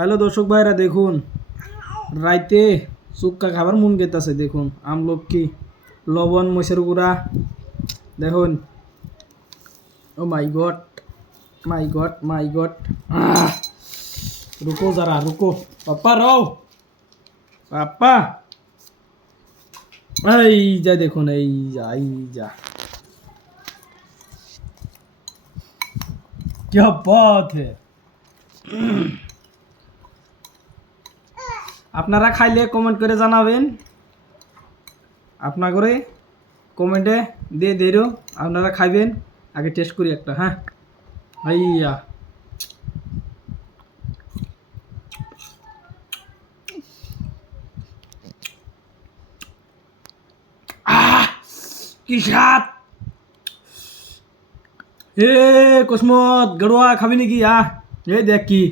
Hello দর্শক ভাইরা, দেখুন রাইতে চুক্কা খাবার মন গেতাছে। দেখুন আমলকি, লবণ, মরিচের গুঁড়া। দেখুন, ও মাই গড, মাই গড, মাই গড। রুকো যারা, রুকো পাপ্পা, রও পাপ্পা। এই যা দেখুন, এই যা, এই যা, क्या बात है। আপনারা খাইলে কমেন্ট করে জানাবেন। আপনার করে কমেন্টে দিয়ে দেরো আপনারা খাইবেন। আগে টেস্ট করি একটা। হ্যাঁ ভাইয়া, কি স্বাদ। এ কসমত গড়ুয়া খাবি নাকি? এ দেখ কি।